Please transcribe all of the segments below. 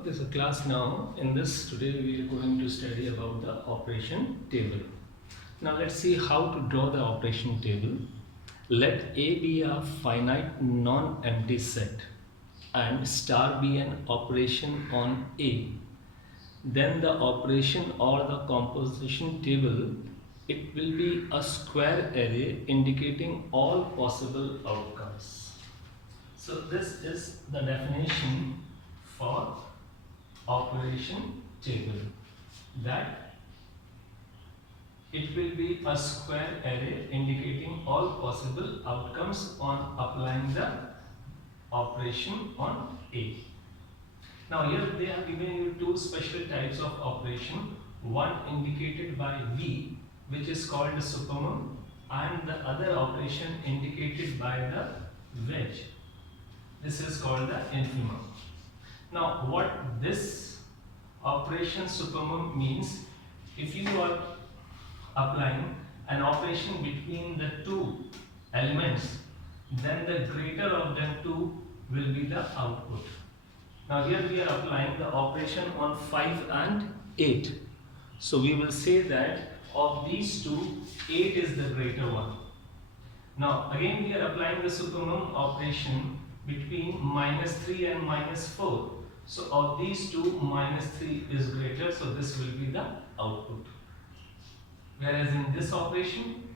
Okay, so class now, in this today we are going to study about the operation table. Now let's see how to draw the operation table. Let A be a finite non-empty set and star be an operation on A. Then the operation or the composition table, it will be a square array indicating all possible outcomes. So this is the definition for operation table, that it will be a square array indicating all possible outcomes on applying the operation on A. Now here they have given you two special types of operation, one indicated by V, which is called the supermum, and the other operation indicated by the wedge. This is called the infimum. Now what this operation supermum means, if you are applying an operation between the two elements, then the greater of them two will be the output. Now here we are applying the operation on 5 and 8. So we will say that of these two, 8 is the greater one. Now again we are applying the supermum operation between -3 and -4. So of these two, -3 is greater, so this will be the output. Whereas in this operation,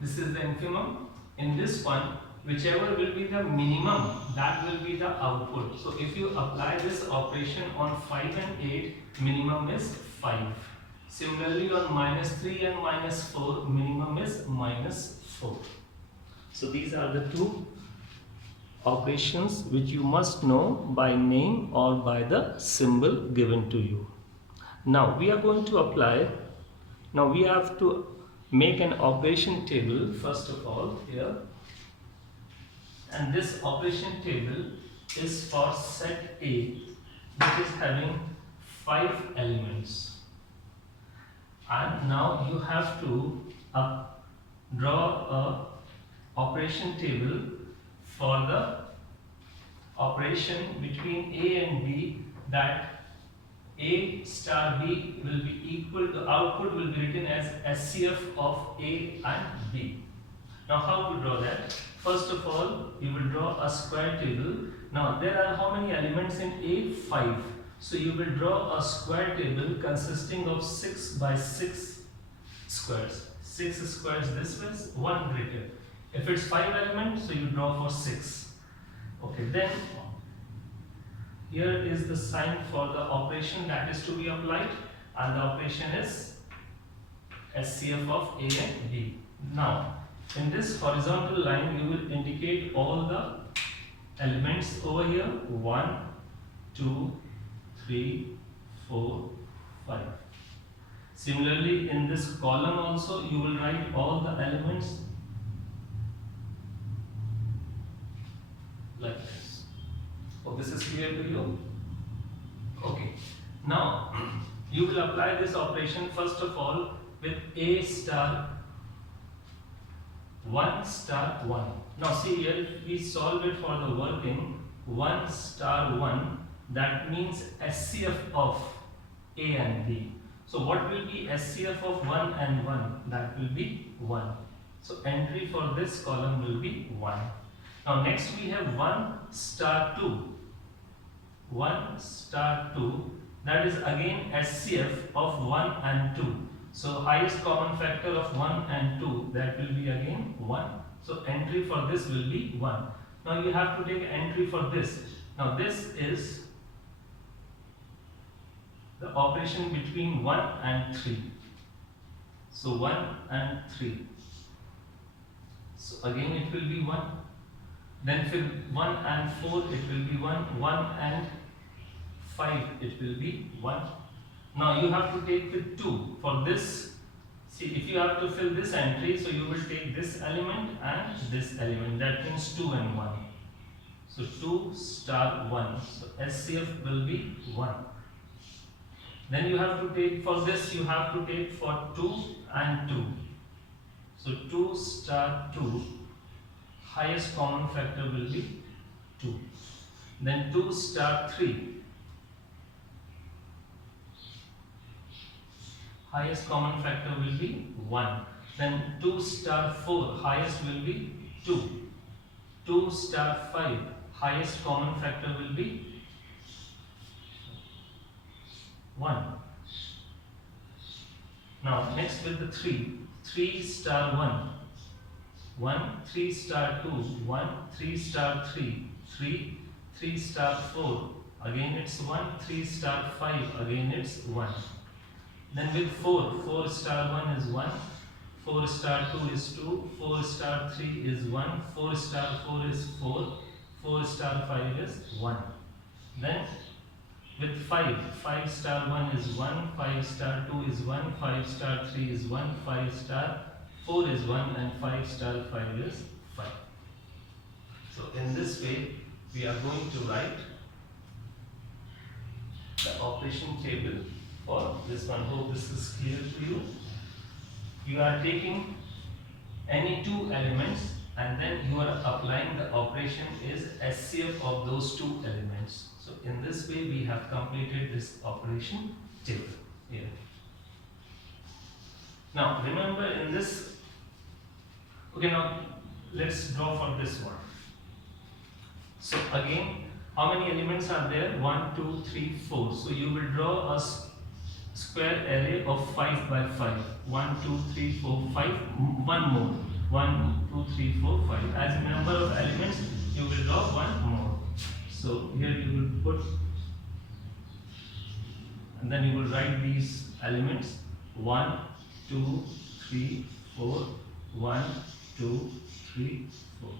this is the infimum. In this one, whichever will be the minimum, that will be the output. So if you apply this operation on 5 and 8, minimum is 5. Similarly on -3 and -4, minimum is -4. So these are the two operations which you must know by name or by the symbol given to you. Now we are going to apply. Now we have to make an operation table first of all here, and this operation table is for set A, which is having 5 elements. And now you have to draw a operation table for the operation between A and B, that A star B will be equal to, output will be written as SCF of A and B. Now how to draw that? First of all, you will draw a square table. Now there are how many elements in A? 5. So you will draw a square table consisting of 6 by 6 squares. 6 squares this way, 1 greater. If it's 5 elements, so you draw for 6. Okay, then here is the sign for the operation that is to be applied, and the operation is SCF of A and B. Now, in this horizontal line, you will indicate all the elements over here: 1, 2, 3, 4, 5. Similarly, in this column also, you will write all the elements like this. Oh, this is clear to you? Okay. Now, you will apply this operation first of all with A star 1 star 1. Now see here, if we solve it for the working, 1 star 1, that means SCF of A and B. So what will be SCF of 1 and 1? That will be 1. So entry for this column will be 1. Now next we have 1 star 2. 1 star 2, that is again SCF of 1 and 2. So highest common factor of 1 and 2, that will be again 1. So entry for this will be 1. Now you have to take entry for this. Now this is the operation between 1 and 3. So 1 and 3. So again it will be 1. Then 1 and 4 it will be 1. 1 and 5 it will be 1. Now you have to take with 2 for this. See, if you have to fill this entry, so you will take this element and this element. That means 2 and 1. So 2 star 1. So SCF will be 1. Then you have to take for this, you have to take for 2 and 2. So 2 star 2, highest common factor will be 2. Then 2 star 3. highest common factor will be 1. Then 2 star 4, highest will be 2. 2 star 5, highest common factor will be 1. Now next with the 3. 3 star 1. 1, 3 star 2, 1, 3 star 3, 3, 3 star 4, again it's 1, 3 star 5, again it's 1. Then with 4, 4 star 1 is 1, 4 star 2 is 2, 4 star 3 is 1, 4 star 4 is 4, 4 star 5 is 1. Then with 5, 5 star 1 is 1, 5 star 2 is 1, 5 star 3 is 1, 5 star 4 is 1 and 5 star 5 is 5. So in this way we are going to write the operation table for this one. Hope this is clear to you. You are taking any two elements and then you are applying the operation is SCF of those two elements. So in this way we have completed this operation table here. Now remember in this, okay, now let's draw for this one. So again, how many elements are there? 1, 2, 3, 4. So you will draw a square array of 5 by 5. 1, 2, 3, 4, 5. One more. 1, 2, 3, 4, 5. As number of elements, you will draw one more. So here you will put, and then you will write these elements 1, 2, 3, 4, 1, 2, 3, 4.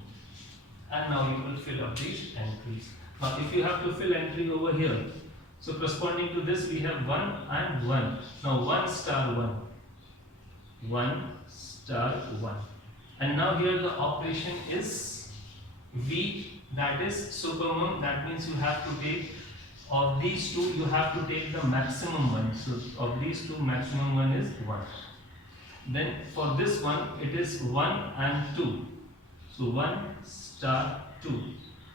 And now you will fill up these entries. Now if you have to fill entry over here, so corresponding to this we have 1 and 1. Now 1 star 1. 1 star 1. And now here the operation is V, that is supermum. That means you have to take of these two, you have to take the maximum one. So of these two, maximum one is 1. Then for this one it is 1 and 2. So 1 star 2.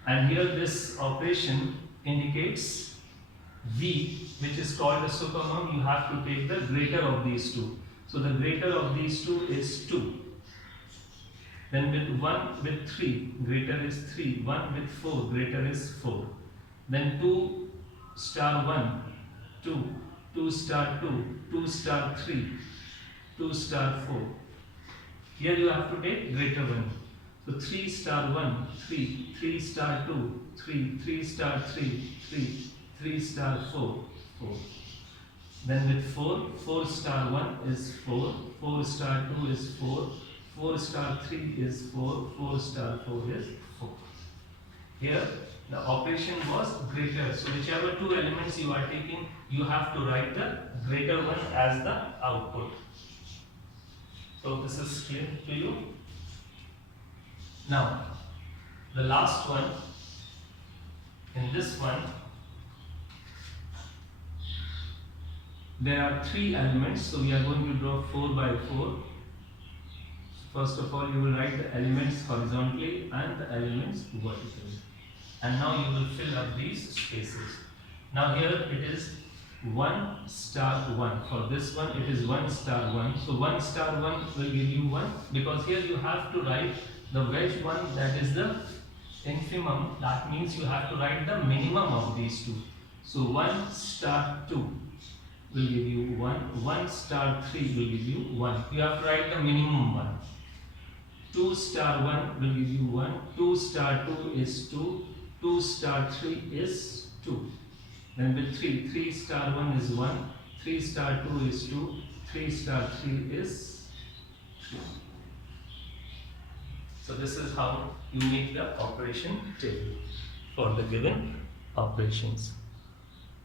And here this operation indicates V, which is called a supermum. You have to take the greater of these two. So the greater of these two is 2. Then with 1 with 3, greater is 3. 1 with 4, greater is 4. Then 2 star 1, 2, 2 star 2, 2 star 3, 2 star 4. Here you have to take greater one. So 3 star 1, 3, 3 star 2, 3, 3 star 3, 3, 3 star 4, 4. Then with 4, 4 star 1 is 4, 4 star 2 is 4, 4 star 3 is 4, 4 star 4 is 4. Here the operation was greater. So whichever two elements you are taking, you have to write the greater one as the output. So this is clear to you. Now the last one, in this one there are 3 elements, so we are going to draw 4 by 4. First of all you will write the elements horizontally and the elements vertically, and now you will fill up these spaces. Now here it is 1 star 1. For this one it is 1 star 1. So 1 star 1 will give you 1, because here you have to write the wedge one, that is the infimum. That means you have to write the minimum of these two. So 1 star 2 will give you 1, 1 star 3 will give you 1. You have to write the minimum one. 2 star 1 will give you 1, 2 star 2 is 2, 2 star 3 is 2. Then with 3, 3 star 1 is 1, 3 star 2 is 2, 3 star 3 is 3. So this is how you make the operation table for the given operations.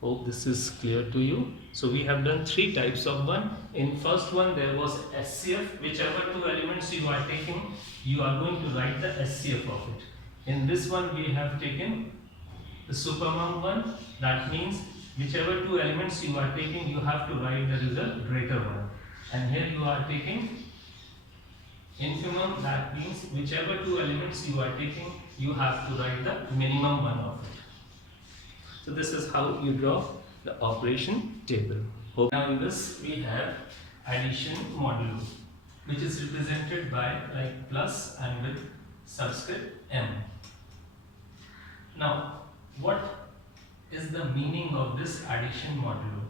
Hope this is clear to you. So we have done 3 types of one. In first one there was SCF. Whichever two elements you are taking, you are going to write the SCF of it. In this one we have taken the supermum one. That means whichever two elements you are taking, you have to write the result greater one. And here you are taking infimum. That means whichever two elements you are taking, you have to write the minimum one of it. So this is how you draw the operation table. Now in this we have addition modulo, which is represented by like plus and with subscript m. Now, what is the meaning of this addition modulo?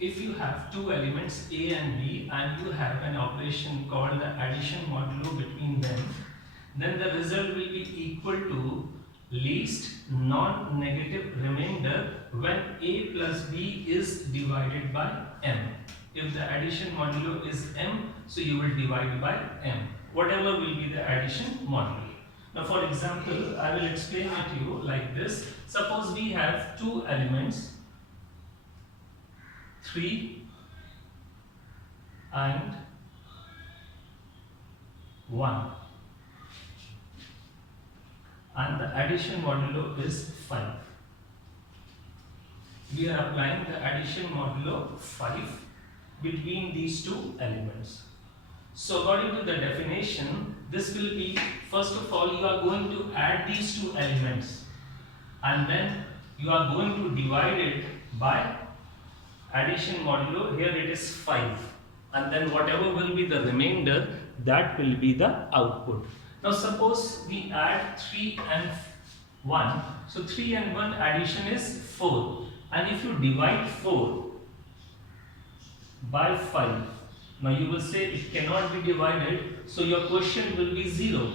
If you have two elements A and B and you have an operation called the addition modulo between them, then the result will be equal to least non-negative remainder when A plus B is divided by m. If the addition modulo is m, so you will divide by m. Whatever will be the addition modulo. Now for example, I will explain it to you like this. Suppose we have two elements 3 and 1, and the addition modulo is 5. We are applying the addition modulo 5 between these two elements. So according to the definition, this will be, first of all, you are going to add these two elements and then you are going to divide it by addition modulo. Here it is 5, and then whatever will be the remainder, that will be the output. Now suppose we add 3 and 1. So 3 and 1 addition is 4, and if you divide 4 by 5, now you will say it cannot be divided, so your quotient will be 0.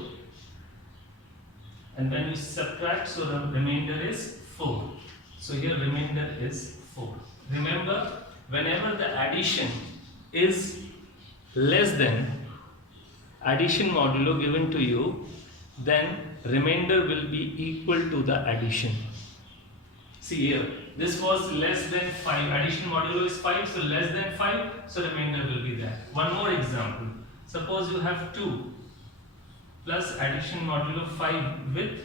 And when you subtract, so the remainder is 4. So here remainder is 4. Remember, whenever the addition is less than addition modulo given to you, then remainder will be equal to the addition. See here, this was less than 5, addition modulo is 5, so less than 5, so remainder will be there. One more example, suppose you have 2 plus addition modulo 5 with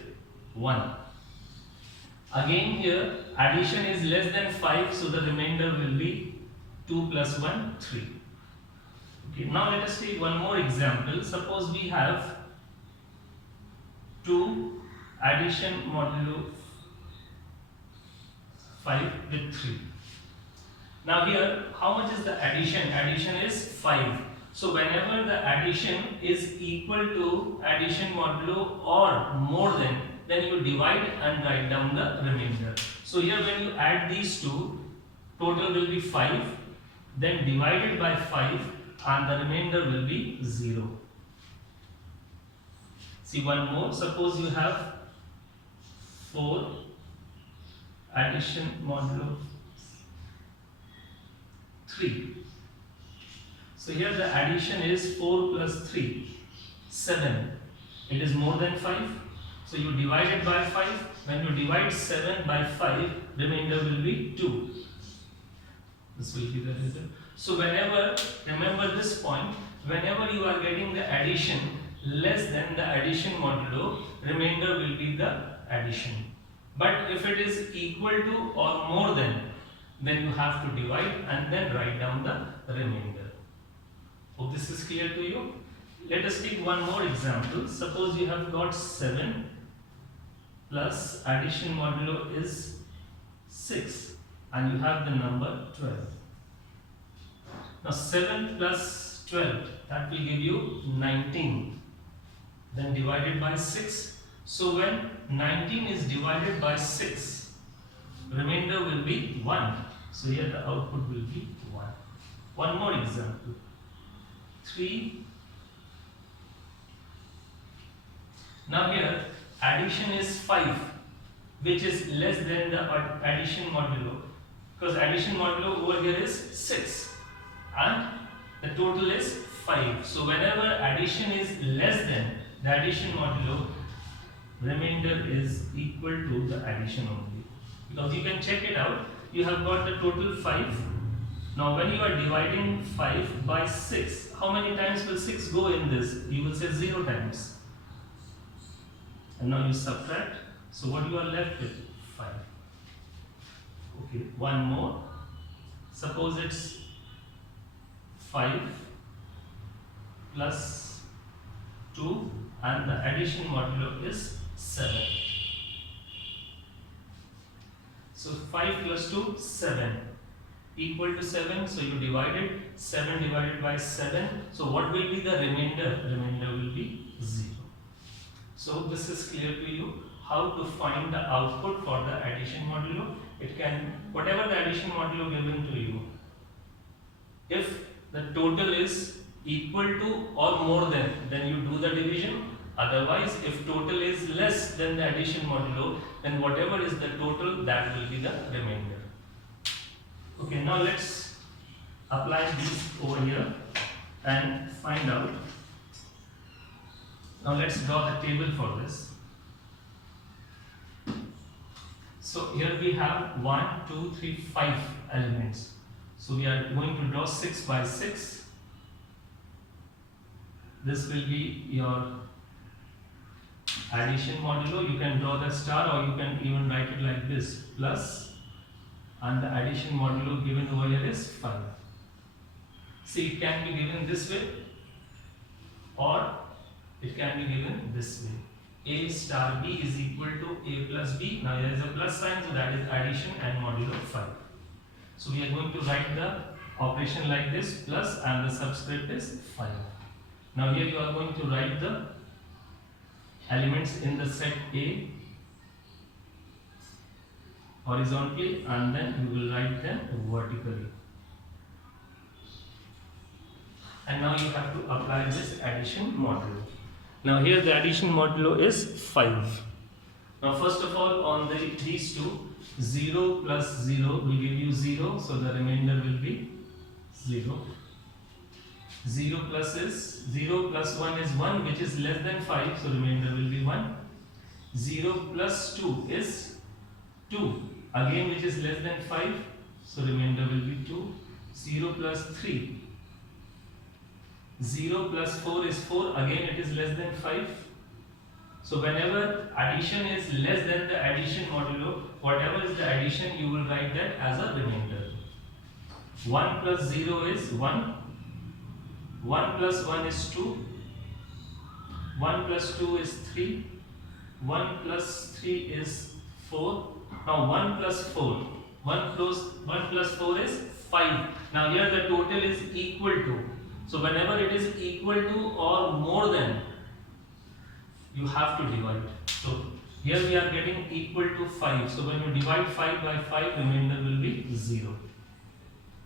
1. Again here, addition is less than 5, so the remainder will be 2 plus 1, 3. Okay, now let us take one more example. Suppose we have 2 addition modulo 5 with 3. Now here, how much is the addition? Addition is 5. So whenever the addition is equal to addition modulo or more than, then you divide and write down the remainder. So here when you add these two, total will be 5, then divided by 5, and the remainder will be 0. See one more, suppose you have 4 addition modulo 3. So here the addition is 4 plus 3, 7. It is more than 5. So you divide it by 5. When you divide 7 by 5, remainder will be 2. This will be the result. So whenever, remember this point, whenever you are getting the addition less than the addition modulo, remainder will be the addition. But if it is equal to or more than, then you have to divide and then write down the remainder. Hope this is clear to you. Let us take one more example. Suppose you have got 7 plus addition modulo is 6 and you have the number 12. Now 7 plus 12, that will give you 19. Then divided by 6. So when 19 is divided by 6, remainder will be 1. So here the output will be 1. One more example. 3. Now here addition is 5, which is less than the addition modulo, because addition modulo over here is 6 and the total is 5. So whenever addition is less than the addition modulo, remainder is equal to the addition only, because you can check it out. You have got the total 5. Now when you are dividing 5 by 6, how many times will 6 go in this? You will say 0 times. And now you subtract, so what you are left with? 5. Okay, one more. Suppose it's 5 plus 2 and the addition modulo is 7. So 5 plus 2, 7. equal to 7, so you divide it, 7 divided by 7, so what will be the remainder? Remainder will be 0. So this is clear to you how to find the output for the addition modulo. It can, whatever the addition modulo given to you, if the total is equal to or more than, then you do the division. Otherwise, if total is less than the addition modulo, then whatever is the total, that will be the remainder. Okay, now let's apply this over here and find out. Now let's draw the table for this. So here we have 1, 2, 3, 5 elements. So we are going to draw 6 by 6. This will be your addition modulo. You can draw the star, or you can even write it like this, plus, and the addition modulo given over here is 5. See, it can be given this way, or it can be given this way. A star B is equal to A plus B. Now there is a plus sign, so that is addition and modulo 5. So we are going to write the operation like this, plus, and the subscript is 5. Now here you are going to write the elements in the set A horizontally, and then you will write them vertically. And now you have to apply this addition modulo. Now here the addition modulo is 5. Now first of all, on these two, 0 plus 0 will give you 0, so the remainder will be 0. 0 plus 1 is 1, which is less than 5, so remainder will be 1. 0 plus 2 is 2, again which is less than 5, so remainder will be 2. 0 plus 3. 0 plus 4 is 4, again it is less than 5. So whenever addition is less than the addition modulo, whatever is the addition, you will write that as a remainder. 1 plus 0 is 1. 1 plus 1 is 2. 1 plus 2 is 3. 1 plus 3 is 4. Now 1 plus 4. 1 plus 4 is 5. Now here the total is equal to. So whenever it is equal to or more than, you have to divide. So here we are getting equal to 5. So when you divide 5 by 5, remainder will be 0.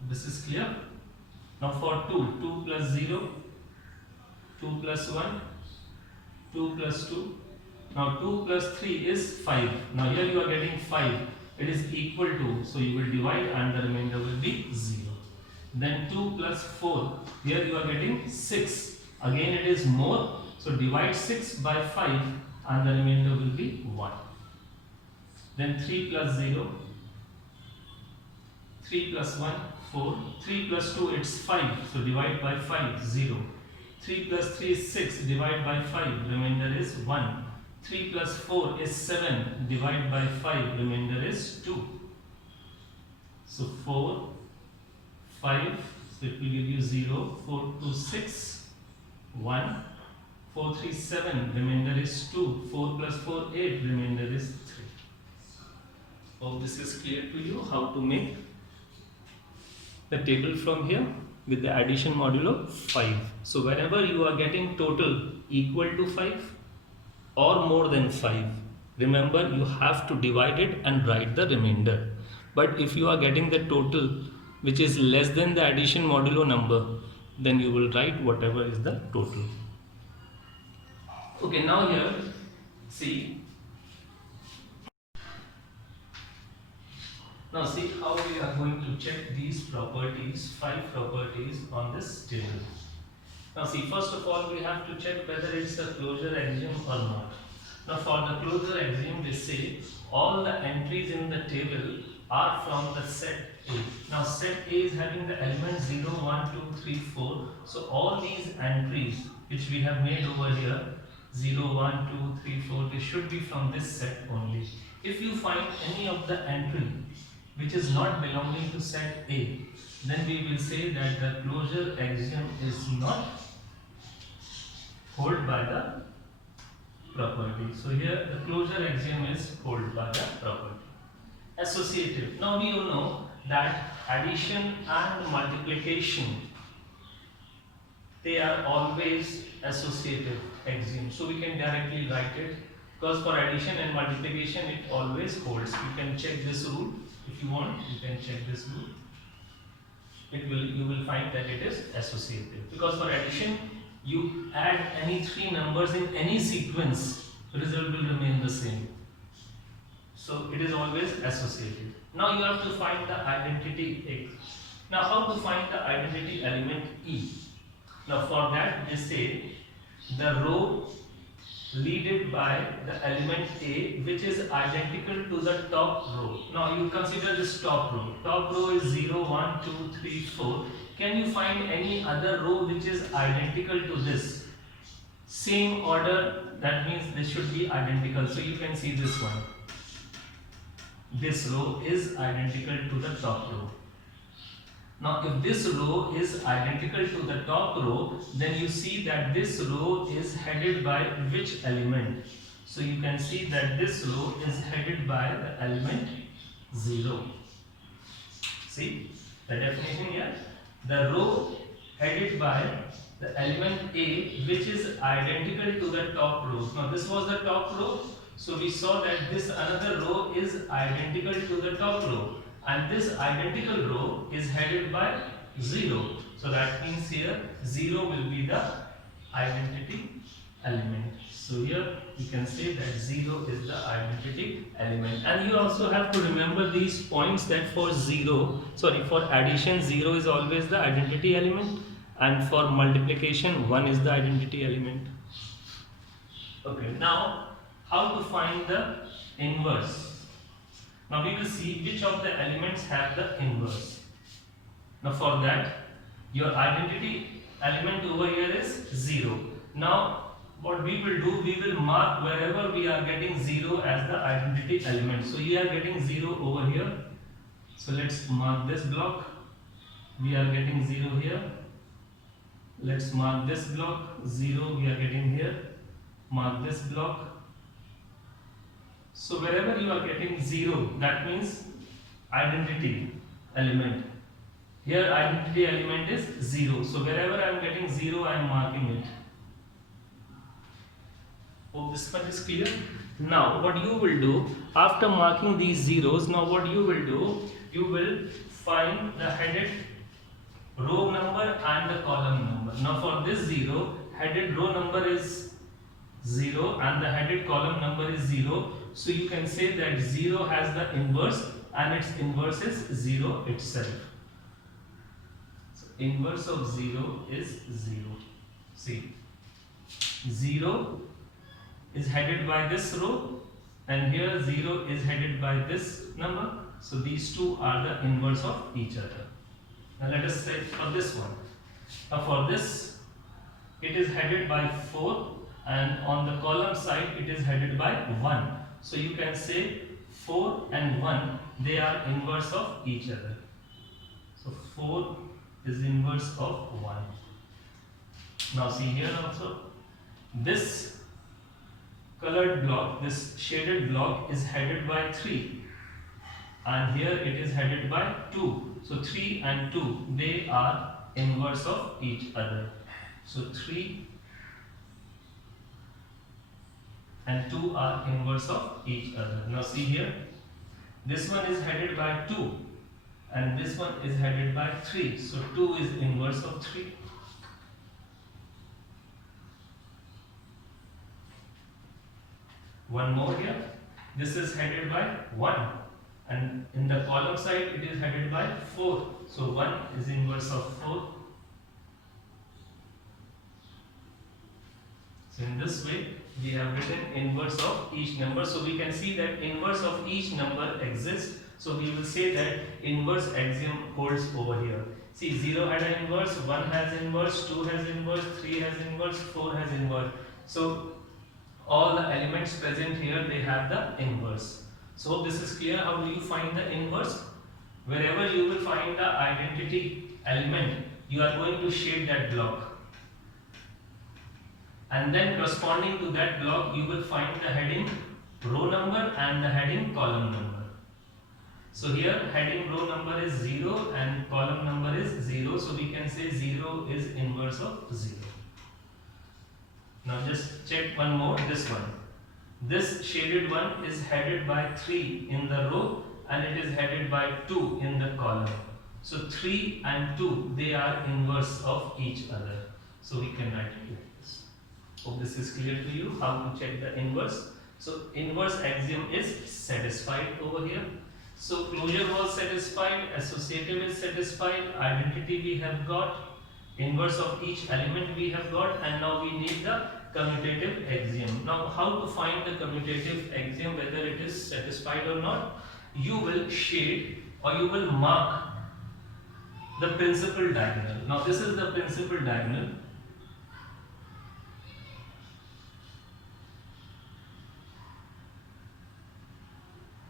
This is clear? Now for 2, 2 plus 0, 2 plus 1, 2 plus 2. Now 2 plus 3 is 5. Now here you are getting 5. It is equal to, so you will divide and the remainder will be 0. Then 2 plus 4, here you are getting 6. Again it is more, so divide 6 by 5 and the remainder will be 1. Then 3 plus 0, 3 plus 1, 4, 3 plus 2 it's 5, so divide by 5, 0. 3 plus 3 is 6, divide by 5, remainder is 1. 3 plus 4 is 7, divide by 5, remainder is 2. So 4, 5, so it will give you 0, 4, 2, 6, 1, 4, 3, 7, remainder is 2, 4 plus 4, 8, remainder is 3. Hope this is clear to you how to make the table from here with the addition modulo 5. So whenever you are getting total equal to 5 or more than 5, remember you have to divide it and write the remainder. But if you are getting the total which is less than the addition modulo number, then you will write whatever is the total. Okay, now here, see. Now see how we are going to check these properties, 5 properties on this table. Now see, first of all we have to check whether it's a closure axiom or not. Now for the closure axiom, they say all the entries in the table are from the set A. Now set A is having the elements 0, 1, 2, 3, 4. So all these entries which we have made over here, 0, 1, 2, 3, 4, they should be from this set only. If you find any of the entry which is not belonging to set A, then we will say that the closure axiom is not held by the property. So here the closure axiom is held by the property. Associative. Now we all know that addition and multiplication, they are always associative axioms. So we can directly write it, because for addition and multiplication it always holds. You can check this rule if you want. You can check this rule. You will find that it is associative, because for addition you add any three numbers in any sequence, result will remain the same. So it is always associative. Now you have to find the identity X. Now how to find the identity element E? Now for that they say the row leaded by the element A which is identical to the top row. Now you consider this top row. Top row is 0, 1, 2, 3, 4. Can you find any other row which is identical to this? Same order, that means this should be identical. So you can see this one. This row is identical to the top row. Now if this row is identical to the top row, then you see that this row is headed by which element? So you can see that this row is headed by the element 0. See the definition here? The row headed by the element A which is identical to the top row. Now this was the top row. So we saw that this another row is identical to the top row. And this identical row is headed by 0. So that means here 0 will be the identity element. So here you can say that 0 is the identity element. And you also have to remember these points, that for addition 0 is always the identity element, and for multiplication 1 is the identity element. Okay, now how to find the inverse? Now we will see which of the elements have the inverse. Now for that, your identity element over here is 0. Now what we will do, we will mark wherever we are getting 0 as the identity element. So you are getting 0 over here. So let's mark this block. We are getting 0 here. Let's mark this block. 0 we are getting here. Mark this block. So wherever you are getting 0, that means identity element. Here identity element is 0. So wherever I am getting 0, I am marking it. Hope this one is clear. Now what you will do, after marking these zeros, now what you will do, you will find the headed row number and the column number. Now for this 0, headed row number is 0 and the headed column number is 0. So you can say that 0 has the inverse and its inverse is 0 itself. So inverse of 0 is 0. See, 0 is headed by this row and here 0 is headed by this number. So these two are the inverse of each other. Now let us say for this one. Now for this, it is headed by 4 and on the column side it is headed by 1. So you can say 4 and 1, they are inverse of each other. So 4 is inverse of 1. Now see here also, this colored block, this shaded block is headed by 3 and here it is headed by 2. So 3 and 2, they are inverse of each other. So 3 and 2 are inverse of each other. Now see here, this one is headed by 2 and this one is headed by 3. So 2 is inverse of 3. One more here, this is headed by 1 and in the column side it is headed by 4. So 1 is inverse of 4. So in this way we have written inverse of each number. So we can see that inverse of each number exists. So we will say that inverse axiom holds over here. See, 0 had an inverse, 1 has inverse, 2 has inverse, 3 has inverse, 4 has inverse. So all the elements present here, they have the inverse. So this is clear. How do you find the inverse? Wherever you will find the identity element, you are going to shade that block. And then corresponding to that block, you will find the heading row number and the heading column number. So here heading row number is 0 and column number is 0. So we can say 0 is inverse of 0. Now just check one more, this one. This shaded one is headed by 3 in the row and it is headed by 2 in the column. So 3 and 2, they are inverse of each other. So we can write it like this. Hope this is clear to you, how to check the inverse. So inverse axiom is satisfied over here. So closure was satisfied, associative is satisfied, identity we have got, inverse of each element we have got, and now we need the commutative axiom. Now how to find the commutative axiom, whether it is satisfied or not? You will shade or you will mark the principal diagonal. Now this is the principal diagonal.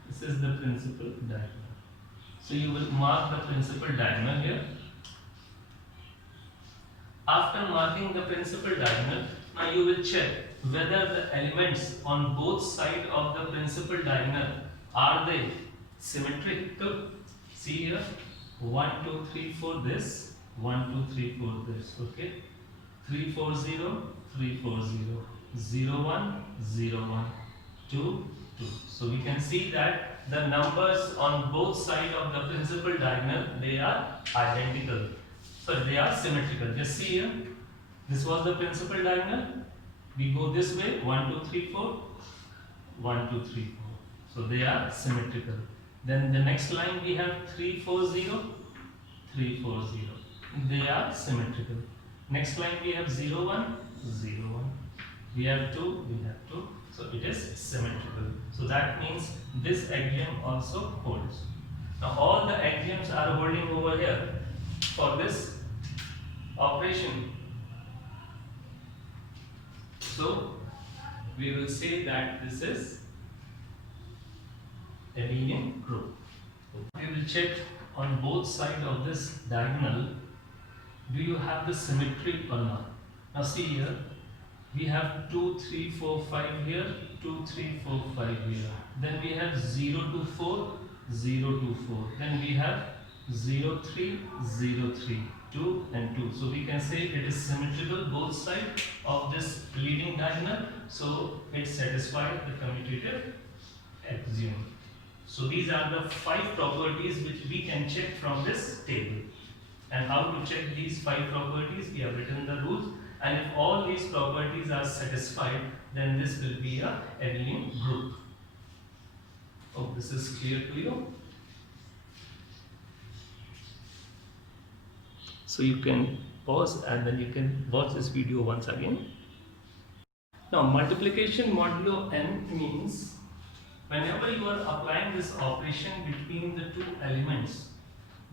This is the principal diagonal. So you will mark the principal diagonal here. After marking the principal diagonal, now you will check whether the elements on both sides of the principal diagonal are they symmetrical. See here, 1 2 3 4 this, 1 2 3 4 this, okay, 3 4 0 3 4 0, 0 1 0 1 2 2. So we can see that the numbers on both sides of the principal diagonal, they are identical. So they are symmetrical. Just see here, this was the principal diagonal. We go this way, 1 2 3 4, 1 2 3 4. So they are symmetrical. Then the next line we have 3 4 0, 3 4 0. They are symmetrical. Next line we have 0 1 0 1. We have 2, we have 2. So it is symmetrical. So that means this axiom also holds. Now all the axioms are holding over here for this operation. So we will say that this is abelian group. We will check on both sides of this diagonal, do you have the symmetry or not? Now see here, we have 2 3 4 5 here, 2 3 4 5 here. Then we have 0 to 4, 0 to 4. Then we have 0 3 0 3, 2 and 2. So we can say it is symmetrical both sides of this leading diagonal. So it satisfies the commutative axiom. So these are the 5 properties which we can check from this table. And how to check these 5 properties? We have written the rules. And if all these properties are satisfied, then this will be a abelian group. Hope this is clear to you. So you can pause and then you can watch this video once again. Now multiplication modulo n means whenever you are applying this operation between the two elements,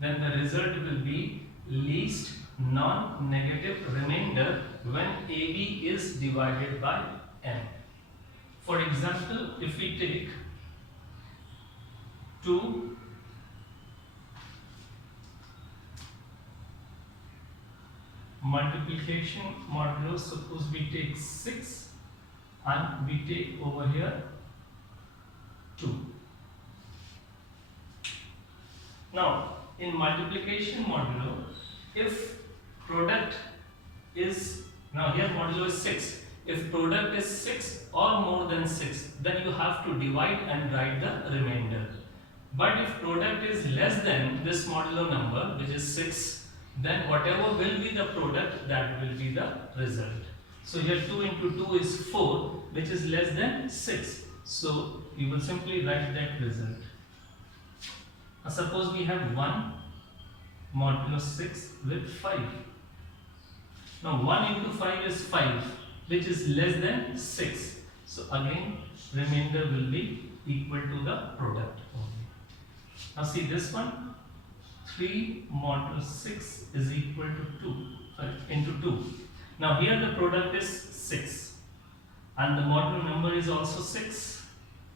then the result will be least non-negative remainder when AB is divided by n. For example, if we take 2 multiplication modulo, suppose we take 6 and we take over here 2. Now in multiplication modulo, if product is, now here modulo is 6, if product is 6 or more than 6, then you have to divide and write the remainder. But if product is less than this modulo number, which is 6, then whatever will be the product, that will be the result. So here 2 into 2 is 4, which is less than 6. So you will simply write that result. Now suppose we have 1 modulo 6 with 5. Now 1 into 5 is 5, which is less than 6. So again remainder will be equal to the product only. Now see this one, 3 modulo 6 is equal to 2 into 2. Now here the product is 6 and the modulo number is also 6.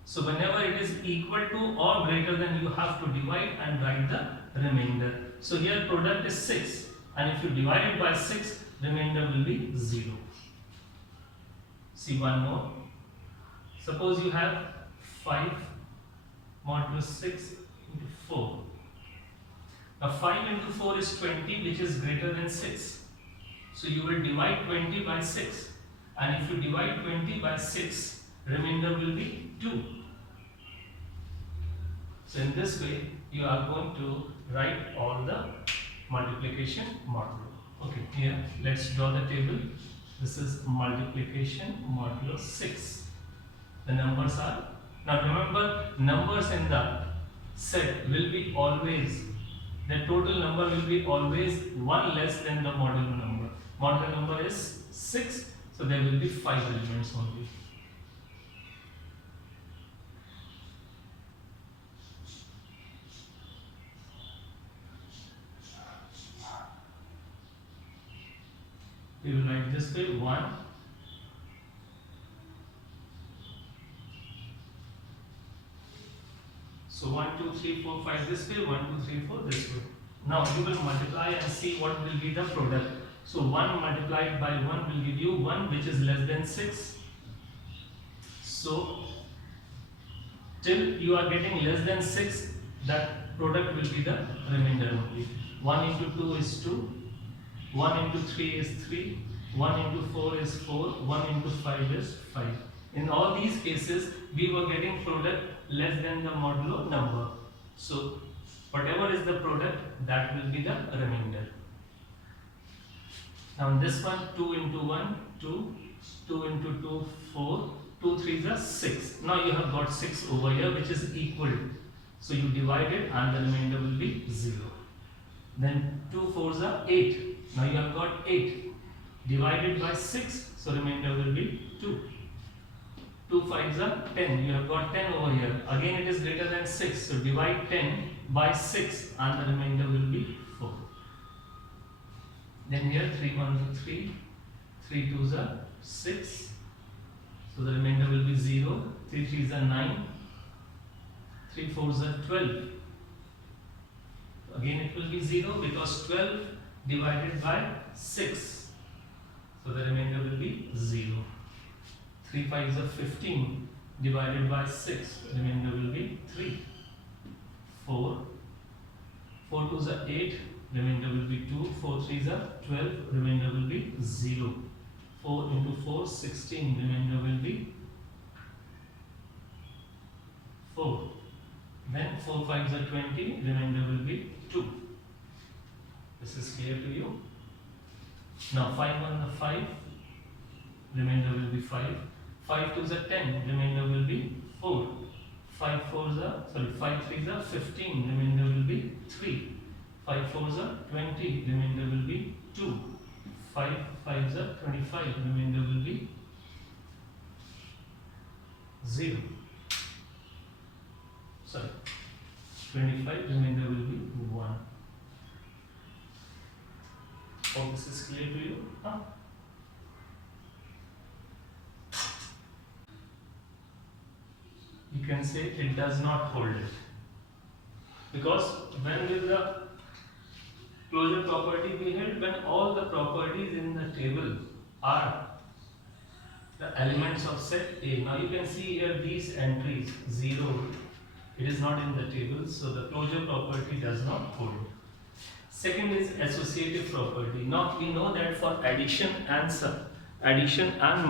So whenever it is equal to or greater than, you have to divide and write the remainder. So here product is 6 and if you divide it by 6, remainder will be 0. See one more. Suppose you have 5 modulo 6 into 4. Now 5 into 4 is 20, which is greater than 6. So you will divide 20 by 6. And if you divide 20 by 6, remainder will be 2. So in this way, you are going to write all the multiplication modulo. Okay, here let's draw the table. This is multiplication modulo 6. The numbers are, now remember, numbers in the set will be always, the total number will be always 1 less than the modulo number. Modulo number is 6, so there will be 5 elements only. We will write this way 1. So 1, 2, 3, 4, 5 this way, 1, 2, 3, 4 this way. Now you will multiply and see what will be the product. So 1 multiplied by 1 will give you 1, which is less than 6. So till you are getting less than 6, that product will be the remainder only. 1 into 2 is 2. 1 into 3 is 3, 1 into 4 is 4, 1 into 5 is 5. In all these cases, we were getting product less than the modulo number. So, whatever is the product, that will be the remainder. Now, in this one, 2 into 1, 2, 2 into 2, 4, 2 3s are 6. Now, you have got 6 over here, which is equal. So, you divide it and the remainder will be 0. Then 2 4s are 8. Now you have got 8 divided by 6, so remainder will be 2. 2 5s are 10. You have got 10 over here. Again it is greater than 6, so divide 10 by 6 and the remainder will be 4. Then here 3 1s are 3, 3 2s are 6, so the remainder will be 0. 3 3s are 9, 3 4s are 12. Again it will be 0 because 12 divided by 6, so the remainder will be 0. 3 5s are 15 divided by 6, remainder will be 3. 4 4 2s are 8, remainder will be 2. 4 3s are 12, remainder will be 0. 4 into 4 16, remainder will be 4. Then 4 5s are 20, remainder will be 2. This is clear to you? Now 5 1 are 5, remainder will be 5. 5 2s are 10, remainder will be 4. 5 3s are 15, remainder will be 3. 5 4s are 20, remainder will be 2. 5 5s are 25, remainder will be 0. 25, remainder will be 1. Hope this is clear to you? Huh? You can say it does not hold it. Because when will the closure property be held? When all the properties in the table are the elements of set A. Now you can see here these entries 0. It is not in the table, so the closure property does not hold. Second is associative property. Now we know that for addition and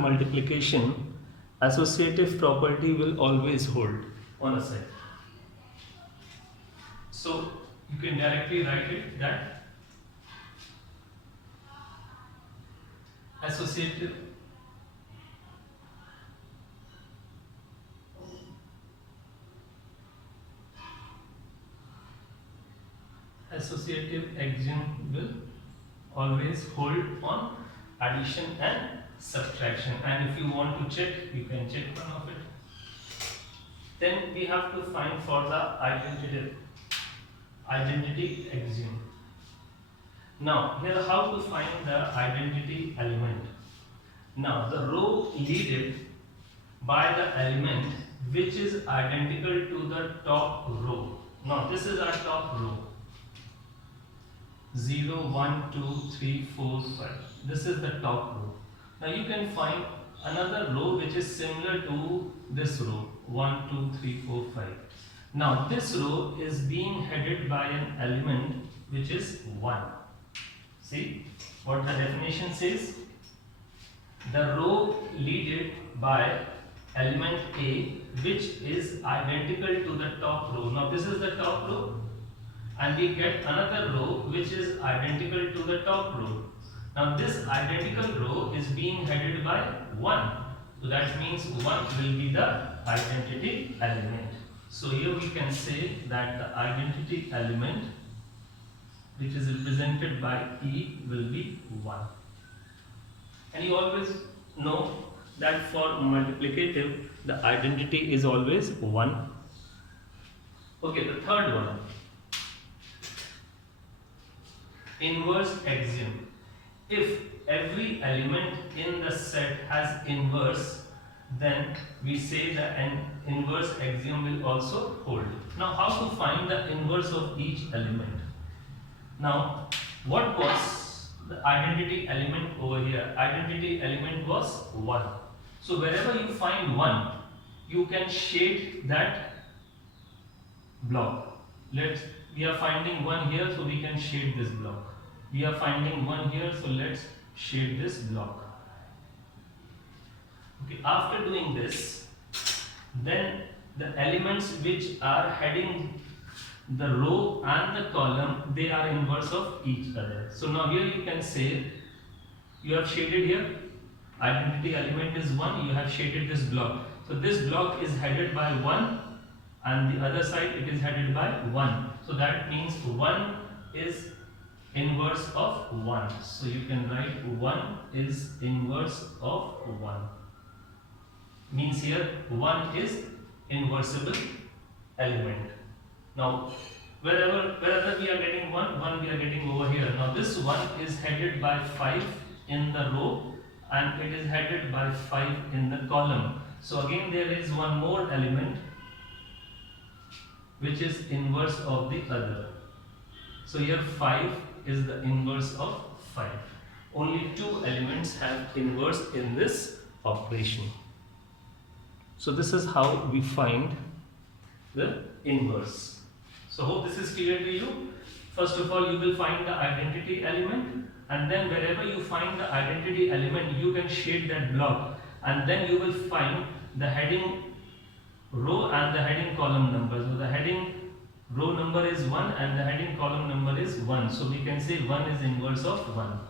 multiplication, associative property will always hold on a set. So you can directly write it that associative axiom will always hold on addition and subtraction, and if you want to check, you can check one of it. Then we have to find for the identity axiom. Now here how to find the identity element. Now the row leaded by the element which is identical to the top row. Now this is our top row. 0, 1, 2, 3, 4, 5. This is the top row. Now you can find another row which is similar to this row. 1, 2, 3, 4, 5. Now this row is being headed by an element which is 1. See what the definition says? The row leaded by element A which is identical to the top row. Now this is the top row and we get another row which is identical to the top row. Now this identical row is being headed by 1. So that means 1 will be the identity element. So here we can say that the identity element which is represented by E will be 1. And you always know that for multiplicative the identity is always 1. Okay, the third one. Inverse axiom. If every element in the set has inverse, then we say the inverse axiom will also hold. Now how to find the inverse of each element? Now what was the identity element over here? Identity element was 1. So wherever you find 1, you can shade that block. We are finding 1 here, so we can shade this block. We are finding 1 here, so let's shade this block. Okay, after doing this, then the elements which are heading the row and the column, they are inverse of each other. So now here you can say, you have shaded here, identity element is 1, you have shaded this block. So this block is headed by 1 and the other side it is headed by 1. So that means 1 is inverse of 1. So you can write 1 is inverse of 1. Means here 1 is inversible element. Now wherever we are getting 1 we are getting over here. Now this 1 is headed by 5 in the row and it is headed by 5 in the column. So again there is one more element which is inverse of the other. So here 5 is the inverse of 5. Only 2 elements have inverse in this operation. So this is how we find the inverse. So hope this is clear to you. First of all, you will find the identity element, and then wherever you find the identity element, you can shade that block, and then you will find the heading row and the heading column number. So the heading row number is 1 and the heading column number is 1. So we can say 1 is inverse of 1.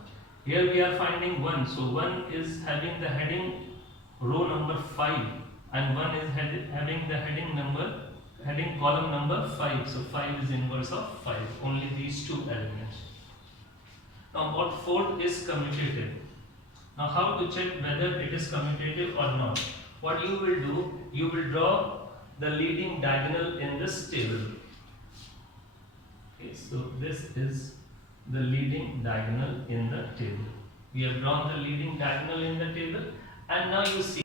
Here we are finding 1. So 1 is having the heading row number 5 and 1 is having the heading column number 5. So 5 is inverse of 5. Only these 2 elements. Now what fourth is commutative. Now how to check whether it is commutative or not? What you will do, you will draw the leading diagonal in this table. Okay, so this is the leading diagonal in the table. We have drawn the leading diagonal in the table, and now you see